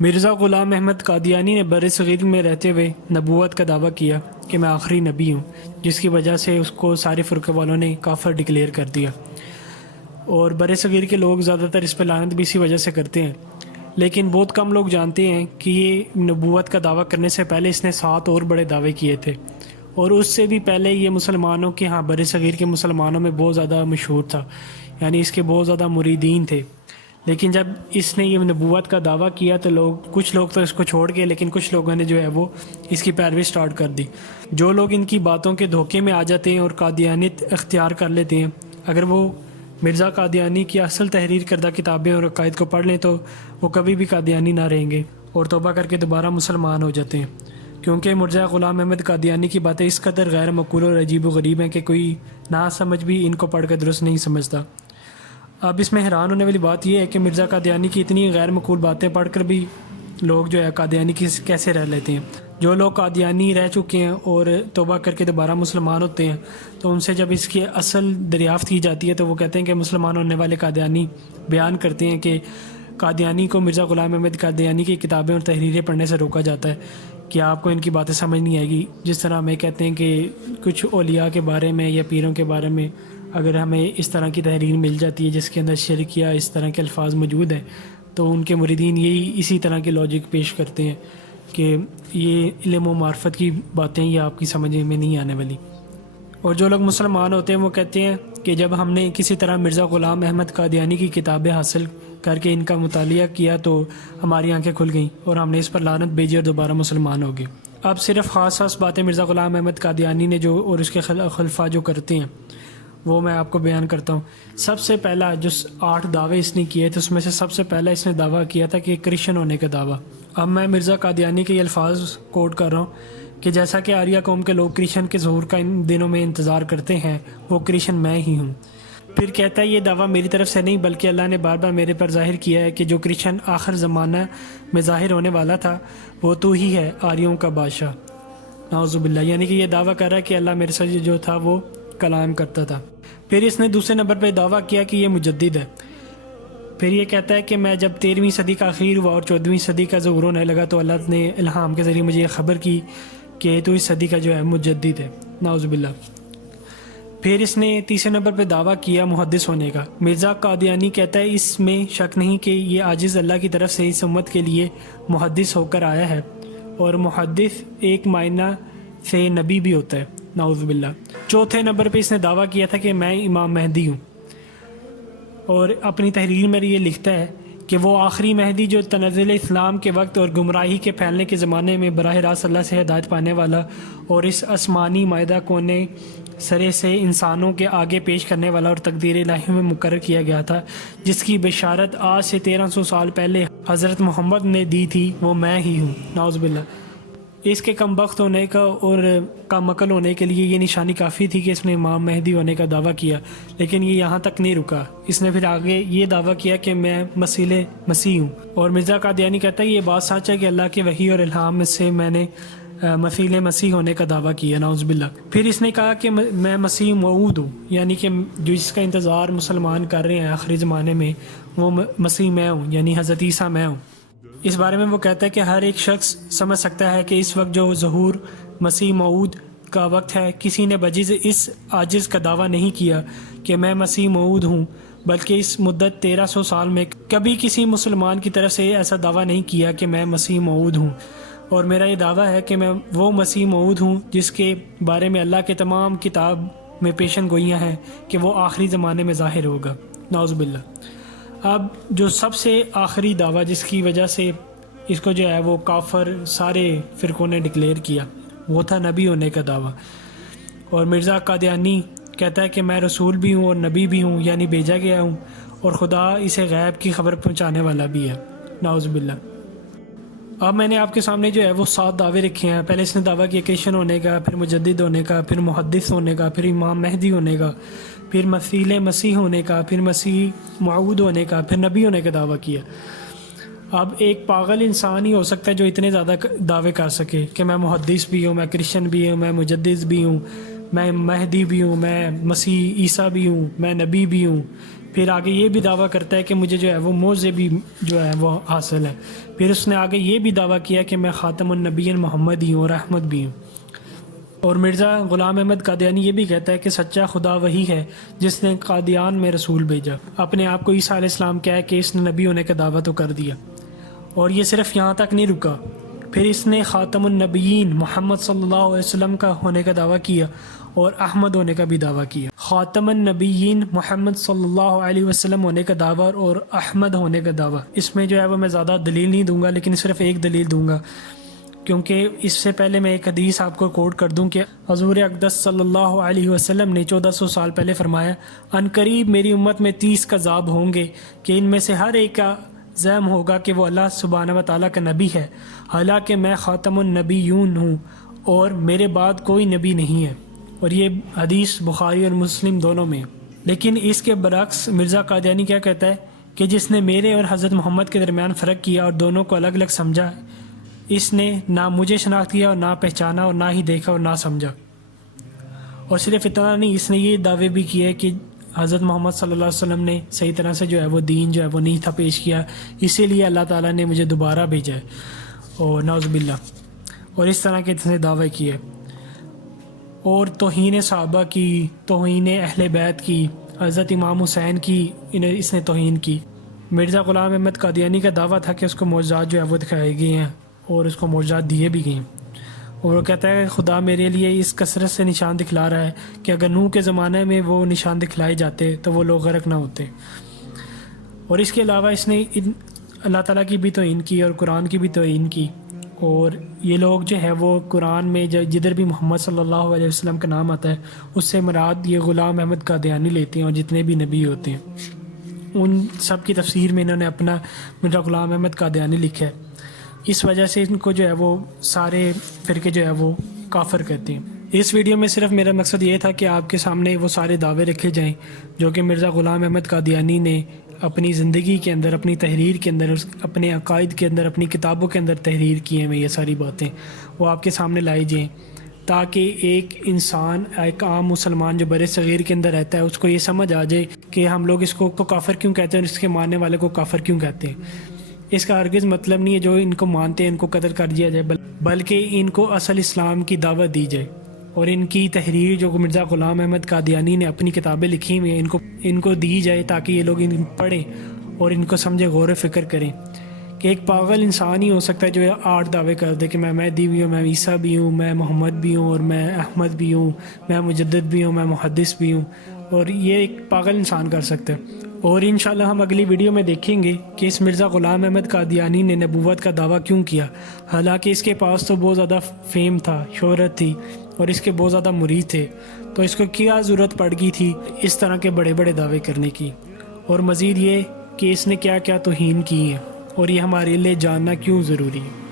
مرزا غلام احمد قادیانی نے بر صغیر میں رہتے ہوئے نبوت کا دعویٰ کیا کہ میں آخری نبی ہوں، جس کی وجہ سے اس کو سارے فرقے والوں نے کافر ڈکلیئر کر دیا، اور بر صغیر کے لوگ زیادہ تر اس پہ لعنت بھی اسی وجہ سے کرتے ہیں۔ لیکن بہت کم لوگ جانتے ہیں کہ یہ نبوت کا دعویٰ کرنے سے پہلے اس نے 7 اور بڑے دعوے کیے تھے، اور اس سے بھی پہلے یہ مسلمانوں کے بر صغیر کے مسلمانوں میں بہت زیادہ مشہور تھا، یعنی اس کے بہت زیادہ مریدین تھے۔ لیکن جب اس نے یہ نبوت کا دعویٰ کیا تو کچھ لوگ تو اس کو چھوڑ گئے، لیکن کچھ لوگوں نے جو ہے وہ اس کی پیروی سٹارٹ کر دی۔ جو لوگ ان کی باتوں کے دھوکے میں آ جاتے ہیں اور قادیانیت اختیار کر لیتے ہیں، اگر وہ مرزا قادیانی کی اصل تحریر کردہ کتابیں اور عقائد کو پڑھ لیں تو وہ کبھی بھی قادیانی نہ رہیں گے اور توبہ کر کے دوبارہ مسلمان ہو جاتے ہیں، کیونکہ مرزا غلام احمد قادیانی کی باتیں اس قدر غیر معقول اور عجیب و غریب ہیں کہ کوئی نہ سمجھ بھی ان کو پڑھ کر درست نہیں سمجھتا۔ اب اس میں حیران ہونے والی بات یہ ہے کہ مرزا قادیانی کی اتنی غیر معقول باتیں پڑھ کر بھی لوگ جو ہے قادیانی کی کیسے رہ لیتے ہیں۔ جو لوگ قادیانی رہ چکے ہیں اور توبہ کر کے دوبارہ مسلمان ہوتے ہیں تو ان سے جب اس کی اصل دریافت کی جاتی ہے تو وہ کہتے ہیں کہ مسلمان ہونے والے قادیانی بیان کرتے ہیں کہ قادیانی کو مرزا غلام احمد قادیانی کی کتابیں اور تحریریں پڑھنے سے روکا جاتا ہے کہ آپ کو ان کی باتیں سمجھ نہیں آئے گی۔ جس طرح ہمیں کہتے ہیں کہ کچھ اولیاء کے بارے میں یا پیروں کے بارے میں اگر ہمیں اس طرح کی تحریر مل جاتی ہے جس کے اندر شرک یا اس طرح کے الفاظ موجود ہیں تو ان کے مریدین یہی اسی طرح کے لاجک پیش کرتے ہیں کہ یہ علم و معرفت کی باتیں یہ آپ کی سمجھ میں نہیں آنے والی۔ اور جو لوگ مسلمان ہوتے ہیں وہ کہتے ہیں کہ جب ہم نے کسی طرح مرزا غلام احمد قادیانی کی کتابیں حاصل کر کے ان کا مطالعہ کیا تو ہماری آنکھیں کھل گئیں اور ہم نے اس پر لعنت بھیجی اور دوبارہ مسلمان ہو گئے۔ اب صرف خاص باتیں مرزا غلام احمد قادیانی نے جو اور اس کے خلفاء جو کرتے ہیں وہ میں آپ کو بیان کرتا ہوں۔ سب سے پہلا جو 8 دعوے اس نے کیے تھے اس میں سے سب سے پہلا اس نے دعویٰ کیا تھا کہ کرسچن ہونے کا دعویٰ۔ اب میں مرزا قادیانی کے یہ الفاظ کوٹ کر رہا ہوں کہ جیسا کہ آریہ قوم کے لوگ کرسچن کے ظہور کا ان دنوں میں انتظار کرتے ہیں، وہ کرسچن میں ہی ہوں۔ پھر کہتا ہے یہ دعویٰ میری طرف سے نہیں بلکہ اللہ نے بار بار میرے پر ظاہر کیا ہے کہ جو کرسچن آخر زمانہ میں ظاہر ہونے والا تھا وہ تو ہی ہے آریوں کا بادشاہ، نعوذ باللہ۔ یعنی کہ یہ دعویٰ کر رہا ہے کہ اللہ میرے ساتھ جو تھا وہ کلام کرتا تھا۔ پھر اس نے دوسرے نمبر پہ دعویٰ کیا کہ یہ مجدد ہے۔ پھر یہ کہتا ہے کہ میں جب 13ویں صدی کا اخیر ہوا اور 14ویں صدی کا ظہور ہونے لگا تو اللہ نے الہام کے ذریعے مجھے یہ خبر کی کہ تو اس صدی کا جو ہے مجدد ہے، نعوذ باللہ۔ پھر اس نے تیسرے نمبر پہ دعویٰ کیا محدث ہونے کا۔ مرزا قادیانی کہتا ہے اس میں شک نہیں کہ یہ عاجز اللہ کی طرف سے اس امت کے لیے محدث ہو کر آیا ہے، اور محدث ایک معنی سے نبی بھی ہوتا ہے، نعوذ باللہ۔ چوتھے نمبر پہ اس نے دعویٰ کیا تھا کہ میں امام مہدی ہوں، اور اپنی تحریر میں یہ لکھتا ہے کہ وہ آخری مہدی جو تنزل اسلام کے وقت اور گمراہی کے پھیلنے کے زمانے میں براہ راست اللہ سے ہدایت پانے والا اور اس آسمانی معاہدہ کونے سرے سے انسانوں کے آگے پیش کرنے والا اور تقدیر الہی میں مقرر کیا گیا تھا، جس کی بشارت آج سے 1300 سال پہلے حضرت محمد نے دی تھی، وہ میں ہی ہوں، نعوذ باللہ۔ اس کے کم بخت ہونے کا اور کم عقل ہونے کے لیے یہ نشانی کافی تھی کہ اس نے امام مہدی ہونے کا دعویٰ کیا، لیکن یہ یہاں تک نہیں رکا۔ اس نے پھر آگے یہ دعویٰ کیا کہ میں مسیح ہوں، اور مرزا قادیانی کہتا ہے یہ بات سچ ہے کہ اللہ کے وحی اور الہام سے میں نے مسیح ہونے کا دعویٰ کیا، نعوذ باللہ۔ پھر اس نے کہا کہ میں مسیح موعود ہوں، یعنی کہ جس کا انتظار مسلمان کر رہے ہیں آخری زمانے میں وہ مسیح میں ہوں، یعنی حضرت عیسیٰ میں ہوں۔ اس بارے میں وہ کہتا ہے کہ ہر ایک شخص سمجھ سکتا ہے کہ اس وقت جو ظہور مسیح موعود کا وقت ہے، کسی نے بجز اس عاجز کا دعویٰ نہیں کیا کہ میں مسیح موعود ہوں، بلکہ اس مدت 1300 سال میں کبھی کسی مسلمان کی طرف سے ایسا دعویٰ نہیں کیا کہ میں مسیح موعود ہوں، اور میرا یہ دعویٰ ہے کہ میں وہ مسیح موعود ہوں جس کے بارے میں اللہ کے تمام کتاب میں پیشن گوئیاں ہیں کہ وہ آخری زمانے میں ظاہر ہوگا، نعوذ باللہ۔ اب جو سب سے آخری دعویٰ جس کی وجہ سے اس کو جو ہے وہ کافر سارے فرقوں نے ڈکلیئر کیا، وہ تھا نبی ہونے کا دعویٰ۔ اور مرزا قادیانی کہتا ہے کہ میں رسول بھی ہوں اور نبی بھی ہوں، یعنی بھیجا گیا ہوں، اور خدا اسے غیب کی خبر پہنچانے والا بھی ہے، نعوذ باللہ۔ اب میں نے آپ کے سامنے جو ہے وہ 7 دعوے رکھے ہیں۔ پہلے اس نے دعویٰ کیا کرسچن ہونے کا، پھر مجدد ہونے کا، پھر محدث ہونے کا، پھر امام مہدی ہونے کا، پھر مسیح ہونے کا، پھر مسیح موعود ہونے کا، پھر نبی ہونے کا دعویٰ کیا۔ اب ایک پاگل انسان ہی ہو سکتا ہے جو اتنے زیادہ دعوے کر سکے کہ میں محدث بھی ہوں، میں کرسچن بھی ہوں، میں مجدد بھی ہوں، میں مہدی بھی ہوں، میں مسیح عیسیٰ بھی ہوں، میں نبی بھی ہوں، پھر آگے یہ بھی دعویٰ کرتا ہے کہ مجھے جو ہے وہ موعظے بھی جو ہے وہ حاصل ہے. پھر اس نے آگے یہ بھی دعویٰ کیا کہ میں خاتم النبیین محمد ہی ہوں اور احمد بھی ہوں. اور مرزا غلام احمد قادیانی یہ بھی کہتا ہے کہ سچا خدا وہی ہے جس نے قادیان میں رسول بھیجا. اپنے آپ کو عیسیٰ علیہ السلام کہہ کہ اس نے نبی ہونے کا دعویٰ تو کر دیا. اور یہ صرف یہاں تک نہیں رکا, پھر اس نے خاتم النبیین محمد صلی اللہ علیہ وسلم کا ہونے کا دعویٰ کیا اور احمد ہونے کا بھی دعویٰ کیا. خاتم النبیین محمد صلی اللہ علیہ وسلم ہونے کا دعویٰ اور احمد ہونے کا دعویٰ, اس میں جو ہے وہ میں زیادہ دلیل نہیں دوں گا, لیکن صرف ایک دلیل دوں گا, کیونکہ اس سے پہلے میں ایک حدیث آپ کو کوٹ کر دوں کہ حضور اقدس صلی اللہ علیہ وسلم نے 1400 سال پہلے فرمایا, ان قریب میری امت میں 30 کذاب ہوں گے کہ ان میں سے ہر ایک کا زعم ہوگا کہ وہ اللہ سبحانہ و تعالیٰ کا نبی ہے, حالانکہ میں خاتم النبیون ہوں اور میرے بعد کوئی نبی نہیں ہے. اور یہ حدیث بخاری اور مسلم دونوں میں. لیکن اس کے برعکس مرزا قادیانی کیا کہتا ہے کہ جس نے میرے اور حضرت محمد کے درمیان فرق کیا اور دونوں کو الگ الگ سمجھا, اس نے نہ مجھے شناخت کیا اور نہ پہچانا اور نہ ہی دیکھا اور نہ سمجھا. اور صرف اتنا نہیں, اس نے یہ دعوے بھی کیے کہ حضرت محمد صلی اللہ علیہ وسلم نے صحیح طرح سے جو ہے وہ دین جو ہے وہ نہیں تھا پیش کیا, اسی لیے اللہ تعالیٰ نے مجھے دوبارہ بھیجا ہے, اور نعوذ باللہ. اور اس طرح کے اتنے دعوے کیے, اور توہین صحابہ کی, توہین اہل بیت کی, حضرت امام حسین کی اس نے توہین کی. مرزا غلام احمد قادیانی کا دعویٰ تھا کہ اس کو معجزات جو ہے وہ دکھائے گئے ہیں اور اس کو معجزات دیے بھی گئے ہیں. اور وہ کہتا ہے کہ خدا میرے لیے اس کثرت سے نشان دکھلا رہا ہے کہ اگر نوح کے زمانے میں وہ نشان دکھلائے جاتے تو وہ لوگ غرق نہ ہوتے. اور اس کے علاوہ اس نے اللہ تعالیٰ کی بھی توہین کی اور قرآن کی بھی توہین کی. اور یہ لوگ جو ہے وہ قرآن میں جدھر بھی محمد صلی اللہ علیہ وسلم کا نام آتا ہے اس سے مراد یہ غلام احمد قادیانی لیتے ہیں, اور جتنے بھی نبی ہوتے ہیں ان سب کی تفسیر میں انہوں نے اپنا مرزا غلام احمد قادیانی لکھا ہے. اس وجہ سے ان کو جو ہے وہ سارے فرقے جو ہے وہ کافر کہتے ہیں. اس ویڈیو میں صرف میرا مقصد یہ تھا کہ آپ کے سامنے وہ سارے دعوے رکھے جائیں جو کہ مرزا غلام احمد قادیانی نے اپنی زندگی کے اندر, اپنی تحریر کے اندر, اپنے عقائد کے اندر, اپنی کتابوں کے اندر تحریر کیے ہیں. یہ ساری باتیں وہ آپ کے سامنے لائی جائیں تاکہ ایک انسان, ایک عام مسلمان جو بر صغیر کے اندر رہتا ہے, اس کو یہ سمجھ آ جائے کہ ہم لوگ اس کو کافر کیوں کہتے ہیں اور اس کے ماننے والے کو کافر کیوں کہتے ہیں. اس کا ہرگز مطلب نہیں ہے جو ان کو مانتے ہیں ان کو قتل کر دیا جائے, بلکہ ان کو اصل اسلام کی دعوت دی جائے. اور ان کی تحریر جو مرزا غلام احمد قادیانی نے اپنی کتابیں لکھی ہوئی ہیں ان کو دی جائے تاکہ یہ لوگ ان پڑھیں اور ان کو سمجھے, غور و فکر کریں کہ ایک پاگل انسان ہی ہو سکتا ہے جو 8 دعوے کر دے کہ میں مہدی بھی ہوں, میں عیسیٰ بھی ہوں, میں محمد بھی ہوں, اور میں احمد بھی ہوں, میں مجدد بھی ہوں, میں محدث بھی ہوں. اور یہ ایک پاگل انسان کر سکتا ہے. اور انشاءاللہ ہم اگلی ویڈیو میں دیکھیں گے کہ اس مرزا غلام احمد قادیانی نے نبوت کا دعویٰ کیوں کیا, حالانکہ اس کے پاس تو بہت زیادہ فیم تھا, شہرت تھی, اور اس کے بہت زیادہ مرید تھے, تو اس کو کیا ضرورت پڑ گئی تھی اس طرح کے بڑے بڑے دعوے کرنے کی. اور مزید یہ کہ اس نے کیا کیا توہین کی ہے, اور یہ ہمارے لیے جاننا کیوں ضروری ہے.